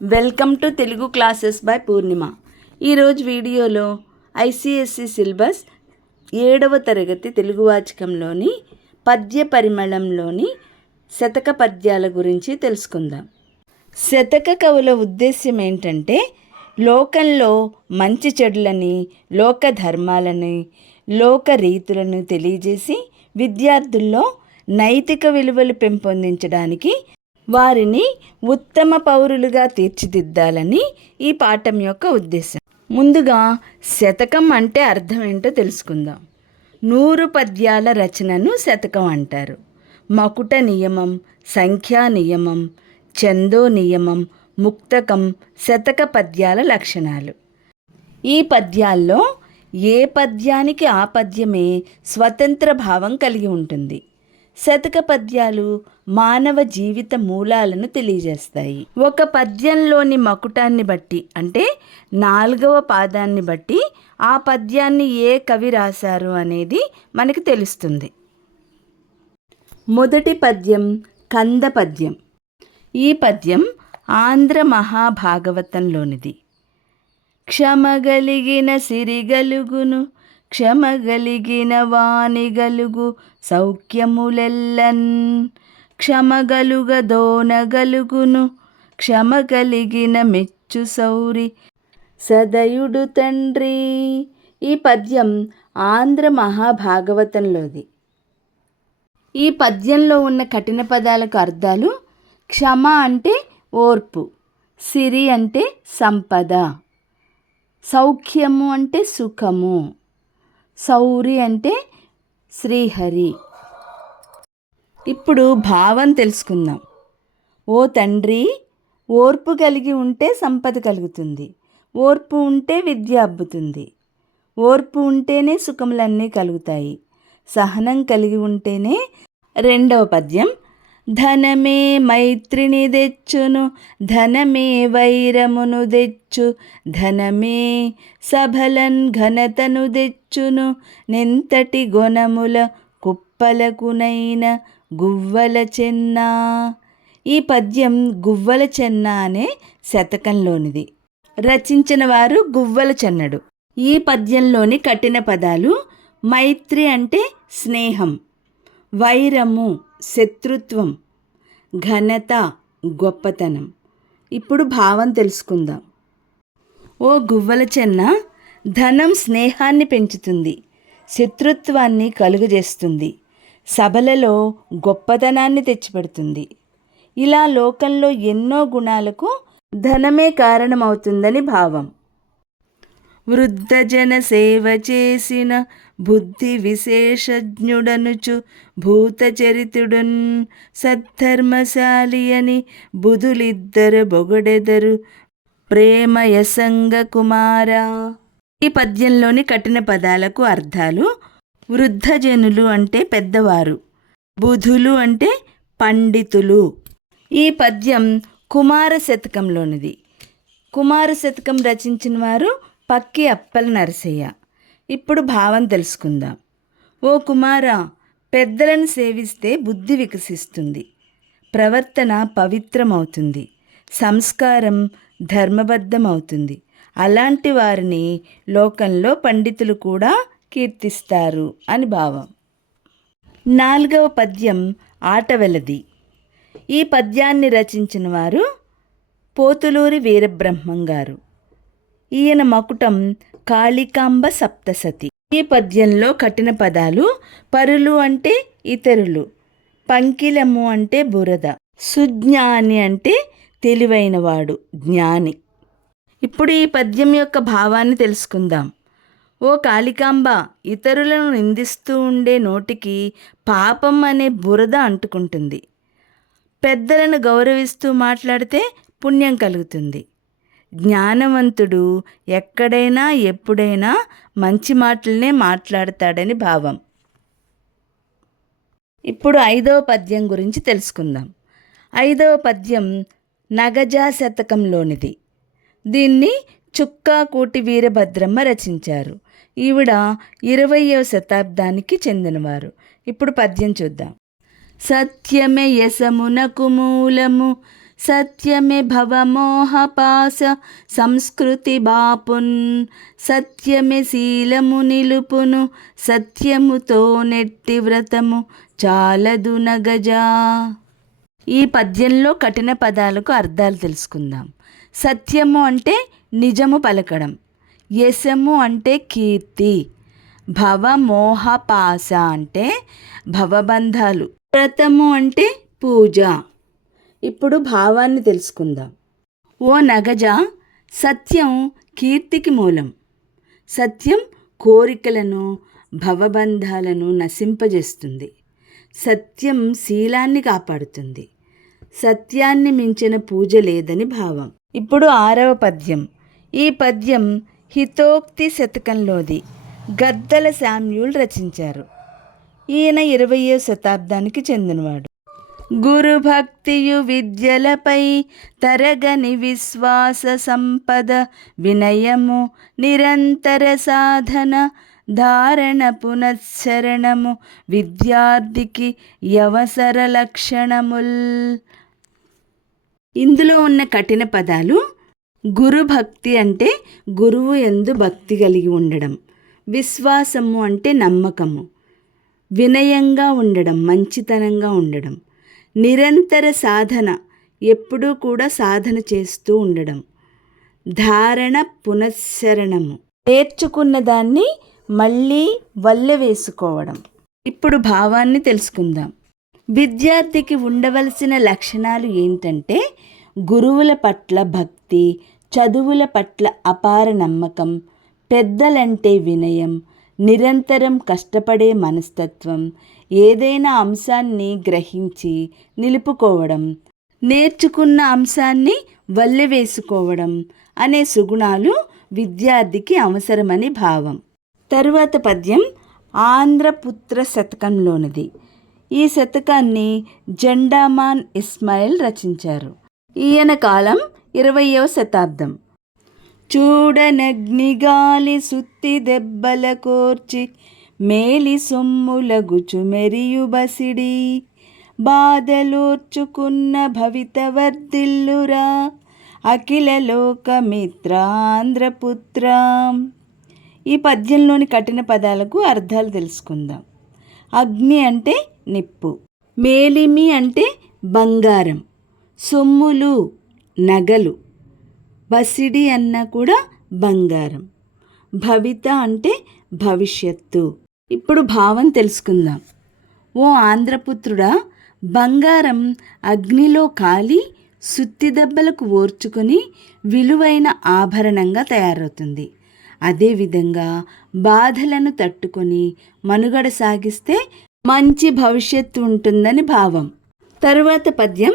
Welcome to Telugu classes by Purnima. ఈరోజు వీడియోలో ICSC syllabus ఏడవ తరగతి తెలుగు వాచకంలోని పద్య పరిమళంలోని శతక పద్యాల గురించి తెలుసుకుందాం. శతక కవుల ఉద్దేశ్యం ఏంటంటే లోకంలో మంచి చెడులని లోక ధర్మాలని లోక రీతులను తెలియజేసి విద్యార్థుల్లో నైతిక విలువలు పెంపొందించడానికి వారిని ఉత్తమ పౌరులుగా తీర్చిదిద్దాలని ఈ పాఠం యొక్క ఉద్దేశం. ముందుగా శతకం అంటే అర్థం ఏంటో తెలుసుకుందాం. నూరు పద్యాల రచనను శతకం అంటారు. మకుట నియమం సంఖ్యా నియమం చందో నియమం ముక్తకం శతక పద్యాల లక్షణాలు. ఈ పద్యాల్లో ఏ పద్యానికి ఆ పద్యమే స్వతంత్ర భావం కలిగి ఉంటుంది. శతక పద్యాలు మానవ జీవిత మూలాలను తెలియజేస్తాయి. ఒక పద్యంలోని మకుటాన్ని బట్టి అంటే నాలుగవ పాదాన్ని బట్టి ఆ పద్యాన్ని ఏ కవి రాశారు అనేది మనకు తెలుస్తుంది. మొదటి పద్యం కంద పద్యం. ఈ పద్యం ఆంధ్ర మహాభాగవతంలోనిది. క్షమగలిగిన సిరిగలుగును క్షమగలిగిన వానిగలుగు సౌఖ్యములెల్లన్. క్షమగలుగదోనగలుగును దోనగలుగును క్షమగలిగిన మెచ్చు సౌరి. సదయుడు తండ్రి ఈ పద్యం ఆంధ్ర మహాభాగవతంలోది. ఈ పద్యంలో ఉన్న కఠిన పదాలకు అర్థాలు క్షమ అంటే ఓర్పు సిరి అంటే సంపద సౌఖ్యము అంటే సుఖము సౌరి అంటే శ్రీహరి. ఇప్పుడు భావం తెలుసుకుందాం. ఓ తండ్రి ఓర్పు కలిగి ఉంటే సంపద కలుగుతుంది. ఓర్పు ఉంటే విద్య అబ్బుతుంది. ఓర్పు ఉంటేనే సుఖములన్నీ కలుగుతాయి. సహనం కలిగి ఉంటేనే రెండవ పద్యం ధనమే మైత్రిని తెచ్చును ధనమే వైరమును తెచ్చు ధనమే సభలన్ ఘనతను తెచ్చును నెంతటి గుణముల కుప్పలకునైన గువ్వల చెన్న. ఈ పద్యం గువ్వల చెన్న అనే శతకంలోనిది. రచించిన వారు గువ్వల చెన్నడు. ఈ పద్యంలోని కఠిన పదాలు మైత్రి అంటే స్నేహం వైరము శత్రుత్వం ఘనత గొప్పతనం. ఇప్పుడు భావం తెలుసుకుందాం. ఓ గువ్వల చెన్న ధనం స్నేహాన్ని పెంచుతుంది శత్రుత్వాన్ని కలుగజేస్తుంది. సభలలో గొప్పతనాన్ని తెచ్చిపెడుతుంది. ఇలా లోకంలో ఎన్నో గుణాలకు ధనమే కారణమవుతుందని భావం. వృద్ధజన సేవ చేసిన బుద్ధి విశేషజ్ఞుడనుచు భూతచరితుడున్ సద్ధర్మశాలి అని బుధులిద్దరు బొగడెదరు ప్రేమయసంగ కుమార. ఈ పద్యంలోని కఠిన పదాలకు అర్థాలు వృద్ధజనులు అంటే పెద్దవారు. బుధులు అంటే పండితులు. ఈ పద్యం కుమార శతకంలోనిది. కుమార శతకం రచించిన వారు పక్కి అప్పల నరసయ్య. ఇప్పుడు భావం తెలుసుకుందాం. ఓ కుమార పెద్దలను సేవిస్తే బుద్ధి వికసిస్తుంది. ప్రవర్తన పవిత్రమవుతుంది. సంస్కారం ధర్మబద్ధమవుతుంది. అలాంటి వారిని లోకంలో పండితులు కూడా కీర్తిస్తారు అని భావం. నాలుగవ పద్యం ఆటవెలది. ఈ పద్యాన్ని రచించిన వారు పోతులూరి వీరబ్రహ్మం గారు. ఈయన మకుటం కాళికాంబ సప్తసతి. ఈ పద్యంలో కఠిన పదాలు పరులు అంటే ఇతరులు పంకిలము అంటే బురద సుజ్ఞాని అంటే తెలివైనవాడు జ్ఞాని. ఇప్పుడు ఈ పద్యం యొక్క భావాన్ని తెలుసుకుందాం. ఓ కాళికాంబ ఇతరులను నిందిస్తూ ఉండే నోటికి పాపం అనే బురద అంటుకుంటుంది. పెద్దలను గౌరవిస్తూ మాట్లాడితే పుణ్యం కలుగుతుంది. జ్ఞానవంతుడు ఎక్కడైనా ఎప్పుడైనా మంచి మాటలనే మాట్లాడతాడని భావం. ఇప్పుడు ఐదవ పద్యం గురించి తెలుసుకుందాం. ఐదవ పద్యం నగజా శతకంలోనిది. దీన్ని చుక్కా కూటి వీరభద్రమ్మ రచించారు. ఈవిడ ఇరవయవ శతాబ్దానికి చెందినవారు. ఇప్పుడు పద్యం చూద్దాం. సత్యమే యశమునకు మూలము సత్యమే భవమోహపాస సంస్కృతి బాపున్ సత్యమే శీలము నిలుపును సత్యముతో నెట్టి వ్రతము చాలదు నగజా. ఈ పద్యంలో కఠిన పదాలకు అర్థాలు తెలుసుకుందాం. సత్యము అంటే నిజము పలకడం. యశము అంటే కీర్తి. భవమోహపాస అంటే భవబంధాలు. వ్రతము అంటే పూజ. ఇప్పుడు భావాన్ని తెలుసుకుందాం. ఓ నగజ సత్యం కీర్తికి మూలం. సత్యం కోరికలను భవబంధాలను నశింపజేస్తుంది. సత్యం శీలాన్ని కాపాడుతుంది. సత్యాన్ని మించిన పూజ లేదని భావం. ఇప్పుడు ఆరవ పద్యం. ఈ పద్యం హితోక్తి శతకంలోది. గద్దల శామ్యూల్ రచించారు. ఈయన ఇరవయో శతాబ్దానికి చెందినవాడు. గురుభక్తియు విద్యలపై తరగని విశ్వాస సంపద వినయము నిరంతర సాధన ధారణ పునశ్చరణము విద్యార్థికి యవసర లక్షణముల్. ఇందులో ఉన్న కఠిన పదాలు గురు భక్తి అంటే గురువు ఎందు భక్తి కలిగి ఉండడం. విశ్వాసము అంటే నమ్మకము. వినయంగా ఉండడం మంచితనంగా ఉండడం. నిరంతర సాధన ఎప్పుడూ కూడా సాధన చేస్తూ ఉండడం. ధారణ పునశ్చరణము. నేర్చుకున్న దాన్ని మళ్ళీ వల్ల వేసుకోవడం. ఇప్పుడు భావాన్ని తెలుసుకుందాం. విద్యార్థికి ఉండవలసిన లక్షణాలు ఏంటంటే గురువుల పట్ల భక్తి చదువుల పట్ల అపార నమ్మకం పెద్దలంటే వినయం నిరంతరం కష్టపడే మనస్తత్వం ఏదైనా అంశాన్ని గ్రహించి నిలుపుకోవడం నేర్చుకున్న అంశాన్ని వల్లెవేసుకోవడం అనే సుగుణాలు విద్యార్థికి అవసరమని భావం. తరువాత పద్యం ఆంధ్రపుత్ర శతకంలోనిది. ఈ శతకాన్ని జెండామాన్ ఇస్మాయిల్ రచించారు. ఈయన కాలం ఇరవయవ శతాబ్దం. చూడనగ్నిగాలి సుత్తి దెబ్బల కోర్చి మేలి సొమ్ములగుచు మెరియు బసిడి. బాధలోర్చుకున్న భవితవర్దిల్లురా అఖిల లోకమిత్రాంధ్రపుత్ర. ఈ పద్యంలోని కఠిన పదాలకు అర్థాలు తెలుసుకుందాం. అగ్ని అంటే నిప్పు మేలిమి అంటే బంగారం. సొమ్ములు నగలు. బసిడి అన్న కూడా బంగారం. భవిత అంటే భవిష్యత్తు. ఇప్పుడు భావం తెలుసుకుందాం. ఓ ఆంధ్రపుత్రుడా బంగారం అగ్నిలో కాలి సుత్తి దెబ్బలకు ఓర్చుకొని విలువైన ఆభరణంగా తయారవుతుంది. అదేవిధంగా బాధలను తట్టుకొని మనుగడ సాగిస్తే మంచి భవిష్యత్తు ఉంటుందని భావం. తరువాత పద్యం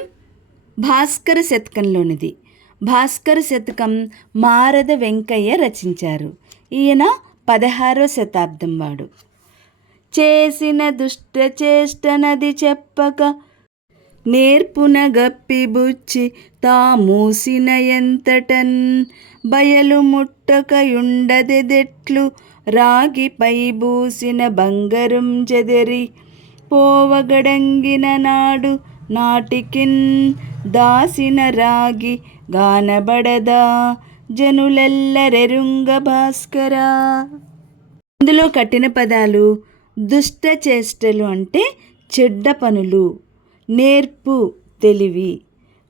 భాస్కర శతకంలోనిది. భాస్కర శతకం మారద వెంకయ్య రచించారు. ఈయన పదహారో శతాబ్దం వాడు. చేసిన దుష్ట చేష్టనది చెప్పక నేర్పున గప్పిబుచ్చి తా మూసిన ఎంతటన్ బయలు ముట్టకయుండదెట్లు రాగి పై బూసిన బంగరం చెదరి పోవగడంగిన నాడు నాటికిన్ దాసిన రాగి గానబడదా జనులెల్లరెరుంగ భాస్కరా ఇందులో కట్టిన పదాలు దుష్ట చేష్టలు అంటే చెడ్డ పనులు నేర్పు తెలివి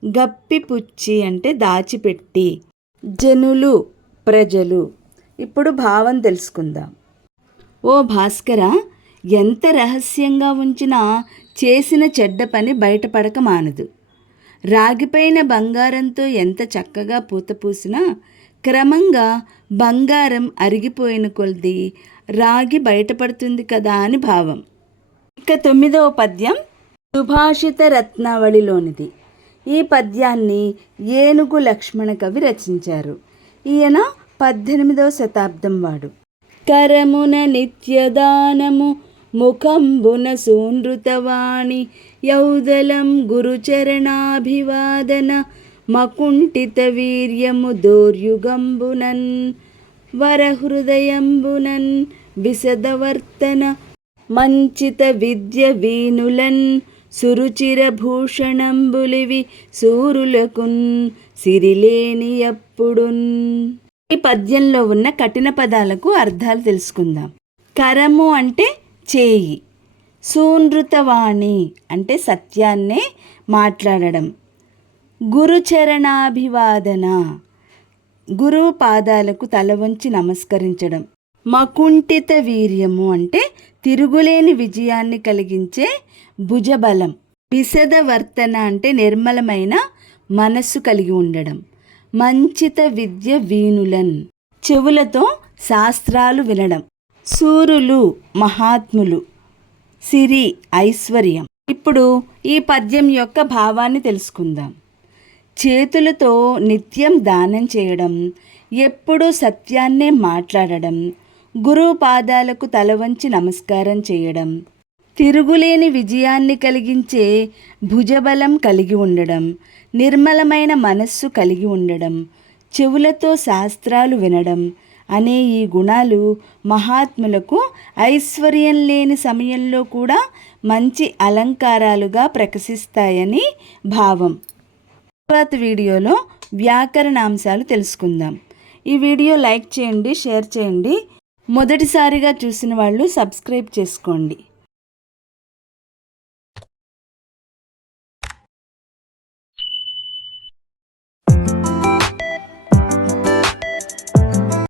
గప్పిపుచ్చి అంటే దాచిపెట్టి జనులు ప్రజలు. ఇప్పుడు భావం తెలుసుకుందాం. ఓ భాస్కర ఎంత రహస్యంగా ఉంచినా చేసిన చెడ్డ పని బయటపడక మానదు. రాగిపోయిన బంగారంతో ఎంత చక్కగా పూత పూసినా క్రమంగా బంగారం అరిగిపోయిన కొలది రాగి బయటపడుతుంది కదా అని భావం. ఇక తొమ్మిదవ పద్యం సుభాషిత రత్నావళిలోనిది. ఈ పద్యాన్ని ఏనుగు లక్ష్మణ కవి రచించారు. ఈయన పద్దెనిమిదవ శతాబ్దం వాడు. కరమున నిత్యదానము ముఖంబున సూనృతవాణి యౌదలం గురుచరణాభివాదన మకుంఠిత వీర్యము దోర్యుగంబునన్ వరహృదయంబునన్ విశదవర్తన మంచిత విద్య వీనులన్ సురుచిరభూషణంబులివి సూరులకున్ సిరిలేని ఎప్పుడున్ ఈ పద్యంలో ఉన్న కఠిన పదాలకు అర్థాలు తెలుసుకుందాం. కరము అంటే చేయి. సూనృతవాణి అంటే సత్యాన్నే మాట్లాడడం. గురుచరణాభివాదన గురువు పాదాలకు తల వంచి నమస్కరించడం. మకుంఠిత వీర్యము అంటే తిరుగులేని విజయాన్ని కలిగించే భుజబలం. విశదవర్తన అంటే నిర్మలమైన మనస్సు కలిగి ఉండడం. మంచిత విద్య వీణులన్ చెవులతో శాస్త్రాలు వినడం. సూరులు మహాత్ములు. సిరి ఐశ్వర్యం. ఇప్పుడు ఈ పద్యం యొక్క భావాన్ని తెలుసుకుందాం. చేతులతో నిత్యం దానం చేయడం ఎప్పుడూ సత్యాన్నే మాట్లాడడం గురువు పాదాలకు తల వంచి నమస్కారం చేయడం తిరుగులేని విజయాన్ని కలిగించే భుజబలం కలిగి ఉండడం నిర్మలమైన మనస్సు కలిగి ఉండడం చెవులతో శాస్త్రాలు వినడం అనే ఈ గుణాలు మహాత్ములకు ఐశ్వర్యం లేని సమయంలో కూడా మంచి అలంకారాలుగా ప్రకశిస్తాయని భావం. తర్వాత వీడియోలో వ్యాకరణాంశాలు తెలుసుకుందాం. ఈ వీడియో లైక్ చేయండి షేర్ చేయండి. మొదటిసారిగా చూసిన వాళ్ళు సబ్స్క్రైబ్ చేసుకోండి.